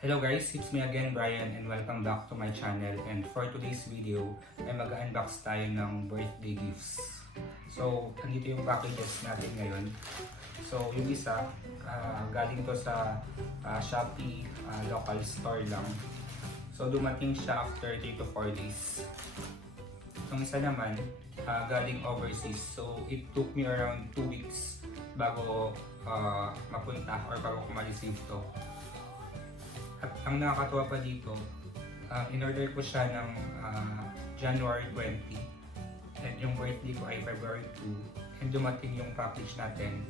Hello guys, it's me again Bryan and welcome back to my channel, and for today's video ay mag-unbox tayo ng birthday gifts. So, andito yung packages natin ngayon. So, yung isa, galing to sa Shopee local store lang. So, dumating siya after 3 to 4 days. Yung isa naman, galing overseas. So, it took me around 2 weeks bago mapunta or bago ko ma-receive to. At ang nakakatuwa pa dito, in-order ko siya ng January 20 and yung birthday ko ay February 2 and dumating yung package natin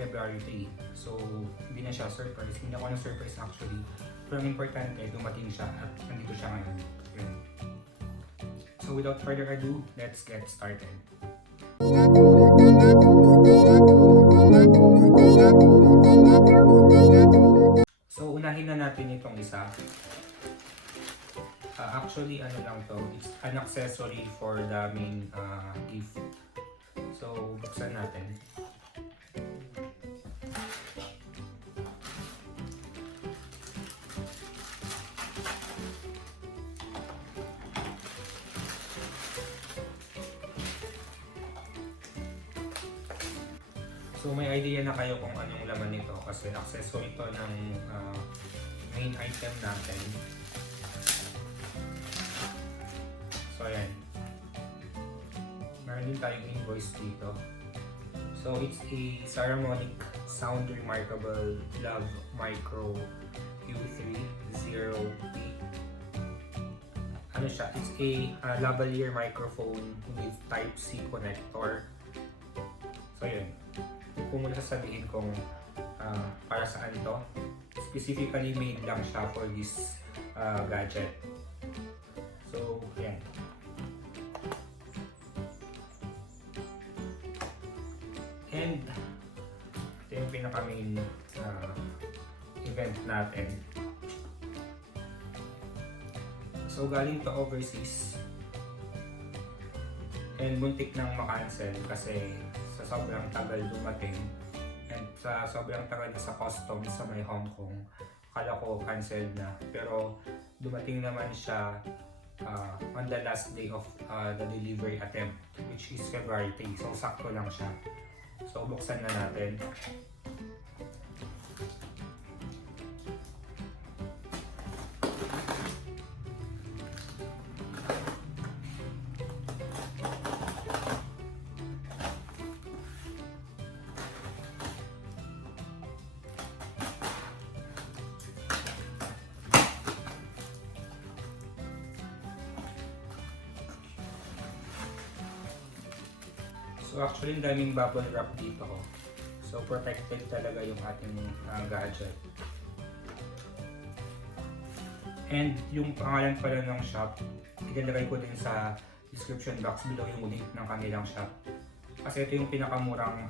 February 3. So, hindi na siya surprise. Hindi ako na-surprise actually. Pero ang importante, dumating siya at nandito siya ngayon. Yun. So, without further ado, let's get started. So, unahin na natin itong isa. Actually, ano lang to, it's an accessory for the main gift. So, buksan natin. So may idea na kayo kung anong laman nito kasi accessory ito ng main item natin. So ayan. Meron din tayong invoice dito. So it's a ceramic sound remarkable love micro Q30P. Ano siya? It's a lavalier microphone with Type-C connector. So yun. Kung muna sasabihin kung para saan to, specifically made lang siya for this gadget. So, yan. And ito yung pinaka main event natin. So, galing to overseas and muntik nang makancel kasi sa sobrang tagal dumating and sa sobrang tagal na sa customs sa may Hong Kong, akala ko canceled na, pero dumating naman siya on the last day of the delivery attempt, which is February 3. So sakto lang siya. So buksan na natin. So actually, daming bubble wrap dito. So protected talaga yung ating gadget. And yung pangalan pala ng shop, ilalagay ko din sa description box below yung link ng kanilang shop. Kasi ito yung pinakamurang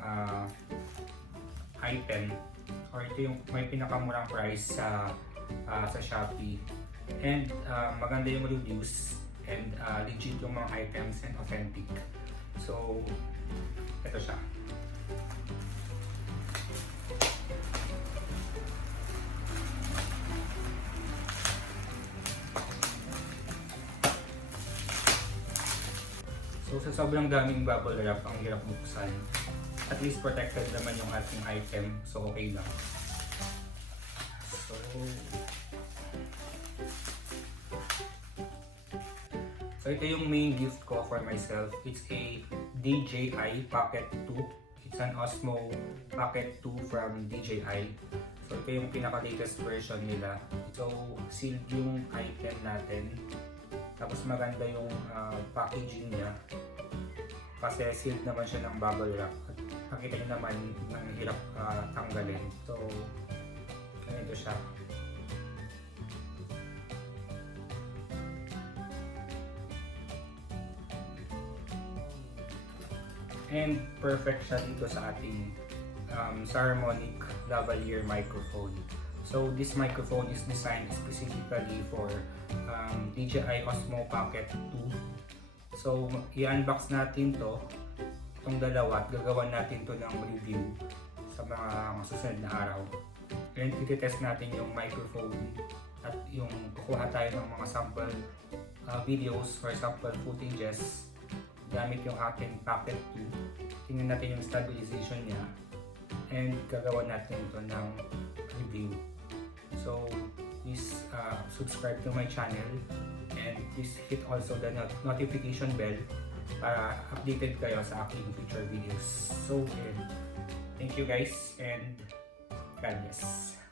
item, or ito yung may pinakamurang price sa Shopee. And maganda yung reviews and legit yung mga items and authentic. So, ito siya. So, sa sobrang daming bubble wrap, ang hirap buksan. At least protected naman yung ating item, so okay lang. So ito yung main gift ko for myself. It's a DJI Pocket 2. It's an Osmo Pocket 2 from DJI. So ito yung pinaka-latest version nila. So sealed yung item natin. Tapos maganda yung packaging niya. Kasi sealed naman siya ng bubble wrap. At nakita nyo naman ang hirap tanggalin. So ganito siya. And perfect siya dito sa ating ceramic lavalier microphone. So this microphone is designed specifically for DJI Osmo Pocket 2. So i-unbox natin itong dalawa at gagawan natin to ng review sa mga susunod na araw. And i-test natin yung microphone at yung kukuha tayo ng mga sample videos or sample footages gamit yung ating Pocket 2. Tingnan natin yung stabilization niya and gagawa natin ito ng review. So please subscribe to my channel and please hit also the notification bell para updated kayo sa aking future videos. So thank you guys and God bless.